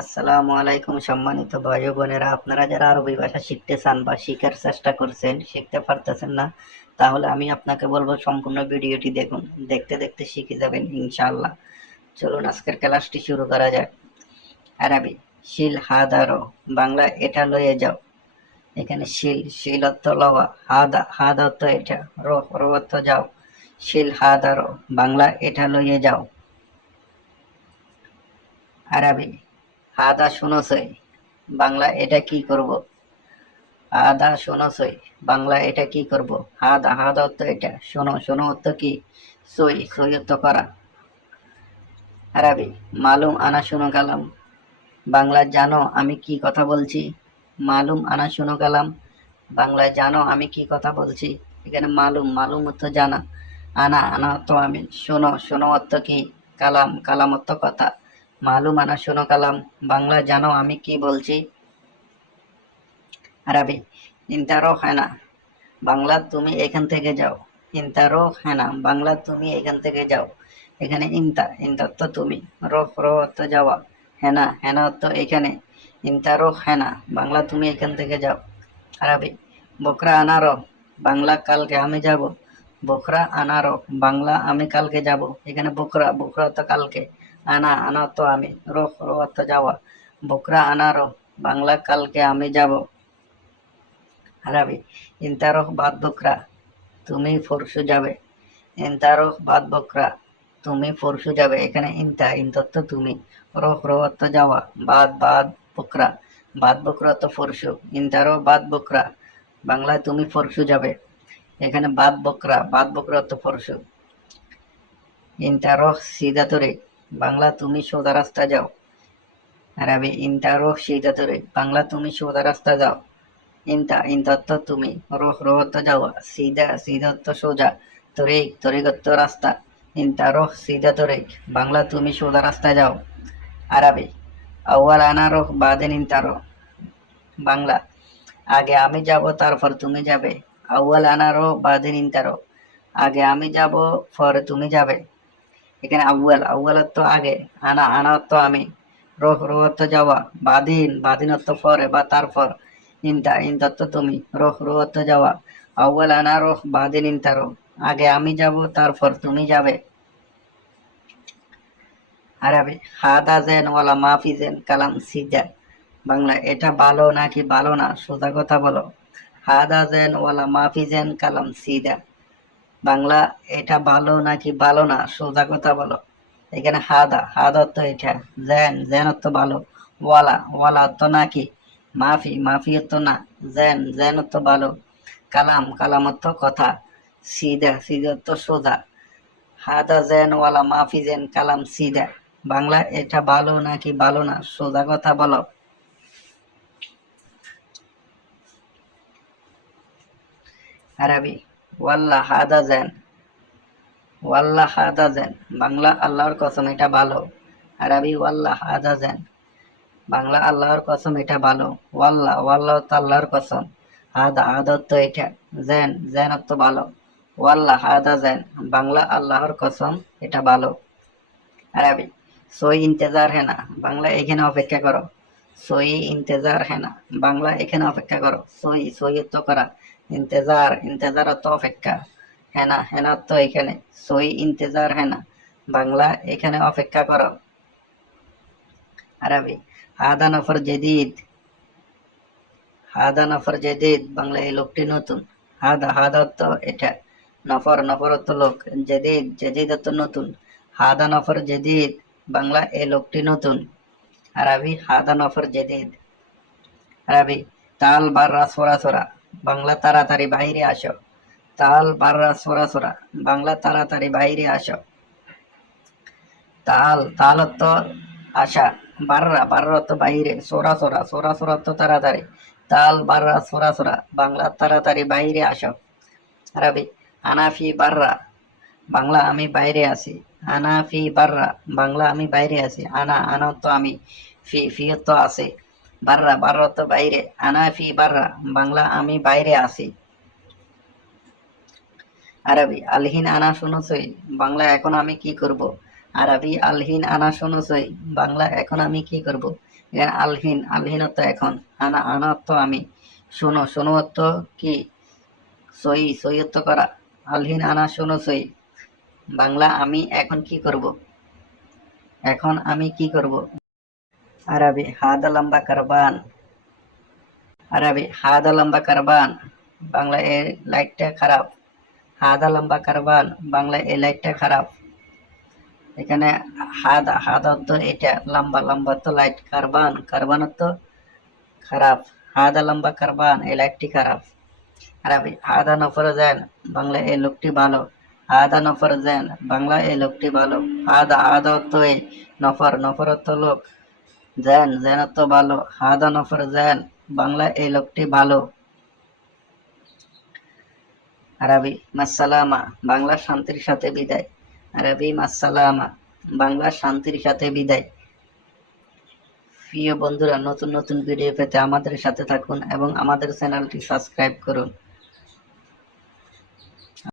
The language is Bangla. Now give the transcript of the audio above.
আসসালামু আলাইকুম সম্মানিত ভাই ও বোনেরা, আপনারা যারা আরবি ভাষা শিখতে চান বা শিখার চেষ্টা করছেন, শিখতে পারতেছেন না, তাহলে আমি আপনাকে বলবো সম্পূর্ণ ভিডিওটি দেখুন। দেখতে দেখতে শিখে যাবেন ইনশাআল্লাহ। চলুন আজকের ক্লাসটি শুরু করা যাক। আরবি শিল হাদারো, বাংলা এটা লয়ে যাও। এখানে শিল, শিল অর্থ লওয়া, হাদা, হাদা অর্থ এটা, রো, রো অর্থ যাও। শিল হাদারো, বাংলা এটা লয়ে যাও। আরবি হাদা শুনোছই, বাংলা এটা কি করব। হাদা শোনোছই, বাংলা এটা কি করব। হাদা, হাদা অর্থ এটা, শোনো, শোনো অর্থ কি, সই, সই অর্থ করা। আরবি মালুম আনা শুনো কালাম, বাংলা জানো আমি কি কথা বলছি। মালুম আনা শুনো কালাম, বাংলায় জানো আমি কি কথা বলছি। এখানে মালুম, মালুম অর্থ জানা, আনা, আনা অর্থ আমি, শোনো, শোনো অর্থ কি, কালাম, কালাম অর্থ কথা। মালুম আনা শুনো কালাম, বাংলা জানো আমি কি বলছি। আরবি ইন্তারো হেনা, বাংলা তুমি এখান থেকে যাও। ইন্তারো হেনা, বাংলা তুমি এখান থেকে যাও। এখানে ইন্তা, ইন্তা অর্থ তুমি, রো, রো অর্থ যাওয়া, হেনা, হেনা অর্থ এখানে। ইন্তারো হেনা, বাংলা তুমি এখান থেকে যাও। আরবি বকরা আনারো, বাংলা কালকে আমি যাব। বকরা আনারো, বাংলা আমি কালকে যাব। এখানে বকরা, বকরা অর্থ কালকে, আনা, আনা অর্থ আমি, রো, রো অর্থ যাওয়া। বকরা আনারো, বাংলা কালকে আমি যাব। আরবি ইন্তারোহ বাদ বকরা, তুমি পরশু যাবে। ইন্তারোহ বাদ বকরা, তুমি পরশু যাবে। এখানে ইন্তা, ইন্ত অর্থ তুমি, রোহ, রো অর্থ যাওয়া, বাদ, বাদ বকরা, বাদ বকরা অর্থ পরশু। ইন্তারোহ বাদ বকরা, বাংলায় তুমি পরশু যাবে। এখানে বাদ বকরা, বাদ বকরা অর্থ পরশু। ইন্তারোহ সিদা তরিক, বাংলা তুমি সোজা রাস্তা যাও। আরবি ইন্তারোহ সিদা তরিক, বাংলা তুমি সোজা রাস্তা যাও। ইন্তা, ইন্তা অর্থ তুমি, রোহ, রোহ অর্থ যাওয়া, সিদা, সিদা অর্থ সোজা, তরিক, তরিক অর্থ রাস্তা। ইন্তা রোহ সিদা তরিক, বাংলা তুমি সোজা রাস্তায় যাও। আরবি আউয়াল আনা রোহ বাদেন ইন্তা রোহ, বাংলা আগে আমি যাব তারপর তুমি যাবে। আউয়াল আনা রোহ বাদেন ইন্তা রোহ, আগে আমি যাব পরে তুমি যাবে। এখানে আউয়াল, আউয়াল অর্থ আগে, আনা, আনা অর্থ আমি, রোহ, রোহ অর্থ যাওয়া, বাদিন, বাদিন অর্থ পরে বা তারপর। ইন্তা, ইন্তা অর্থ তুমি, রোহ, রোহ অর্থ যাওয়া। আউয়াল আনা রোহ বাদিন ইন্তা রোহ, আগে আমি যাব তারপর তুমি যাবে। আরবি হাদা জেন ওয়ালা মাফি জেন কালাম সিজা, বাংলা এটা ভালো নাকি ভালো না, সোজা কথা বলো। হাদা জেন ওয়ালা মাফি জেন কালাম সিদা, বাংলা এটা ভালো নাকি ভালো না, সোজা কথা বলো। এখানে হাদা, হাদা অর্থ এটা, জেন, জেন অর্থ ভালো, ওয়ালা, ওয়ালা অর্থ নাকি, মাফি, মাফি অর্থ না, জেন, জেন অর্থ ভালো, কালাম, কালাম অর্থ কথা, সিদা, সিদা অর্থ সোজা। হাদা জেন ওয়ালা মাফি জেন কালাম সিদা, বাংলা এটা ভালো নাকি ভালো না, সোজা কথা বলো। আরবি ওয়াল্লাহ হাদা জেন, ওয়াল্লাহ হাদা জেন, বাংলা আল্লাহর কসম এটা ভালো। আরবি ওয়াল্লাহ হাদা জেন, বাংলা আল্লাহর কসম এটা ভালো। ওয়াল্লাহ, ওয়াল্লাহ তো আল্লাহর কসম, হাদা, হাদা তো এটা, জেন, জেন অর্থ ভালো। ওয়াল্লাহ হাদা জেন, বাংলা আল্লাহর কসম এটা ভালো। আরবি সই ইন্তেজার হেনা, বাংলা এখানে অপেক্ষা করো। সই ইন্তেজার হেনা, বাংলা এখানে অপেক্ষা করো। সই, সই অর্থ করা, ইন্তেজার, ইন্তেজার অর্থ অপেক্ষা, হেনা, হেনা অর্থ এখানে। সই ইন্তেজার হেনা, বাংলা এখানে অপেক্ষা করো। আরবি হাদা নফর জেদিদ, হাদা নফর জেদিদ, বাংলা এই লোকটি নতুন। হাদা, হাদা অর্থ এটা, নফর, নফর অর্থ লোক, জেদিদ, জেদিদ অর্থ নতুন। হাদা নফর জেদিদ, বাংলা এই লোকটি নতুন। আরবি হাদা নফর জেদিদ। আরবি তাল বাররা সোরা সোরা, বাংলা তাড়াতাড়ি বাইরে আসো। তাল বাররা সোরা সোরা, বাংলা তাড়াতাড়ি বাইরে আসো। তাল, তাল অর্থ আসা, বাররা, বাররা অর্থ বাইরে, সোরা সোরা, সোরা সোরা অর্থ তাড়াতাড়ি। তাল বাররা সোরা সোরা, বাংলা তাড়াতাড়ি বাইরে আসো। আরবি আনাফি বাররা, বাংলা আমি বাইরে আছি। আনা ফি বাররা, বাংলা আমি বাইরে আছি। আনা, আনা অর্থ আমি, ফি, ফি অর্থ আছে, বাররা, বাররা অর্থ বাইরে। আনা ফি বাররা, বাংলা আমি বাইরে আছি। আরবি আলহিন আনা শুনোছই, বাংলা এখন আমি কি করব। আরবি আলহিন আনা শোনসই, বাংলা এখন আমি কি করব। এখানে আলহিন, আলহিন অর্থ এখন, আনা, আনা অর্থ আমি, শোনো, শোনো অর্থ কি, সই, সই অর্থ করা। আলহিন আনা শোনসই, বাংলা আমি এখন কি করব, এখন আমি কি করব। আরবি হাদা লম্বা কারবান, আরবি হাদা লম্বা কারবান, বাংলা এই লাইটটা খারাপ। হাদা লম্বা কারবান, বাংলা এই লাইটটা খারাপ। এখানে হাদা, হাদা অর্থ এটা, লম্বা, লম্বা অর্থ লাইট, কারবান, কারবান অর্থ খারাপ। হাদা লম্বা কারবান, এই লাইটটি খারাপ। আরবি হাদা নফর জেন, বাংলা এই লোকটি ভালো। হাদা নফর জেন, বাংলা এই লোকটি ভালো। হাদা, হাদা অর্থ এই, নফর, নফর অর্থ লোক, জেন, জেন অর্থ ভালো। হাদা নফর জেন, বাংলা এই লোকটি ভালো। আরবি মাসসালামা, বাংলা শান্তির সাথে বিদায়। আরবি মাসসালামা, বাংলা শান্তির সাথে বিদায়। প্রিয় বন্ধুরা, নতুন নতুন ভিডিও পেতে আমাদের সাথে থাকুন এবং আমাদের চ্যানেলটি সাবস্ক্রাইব করুন।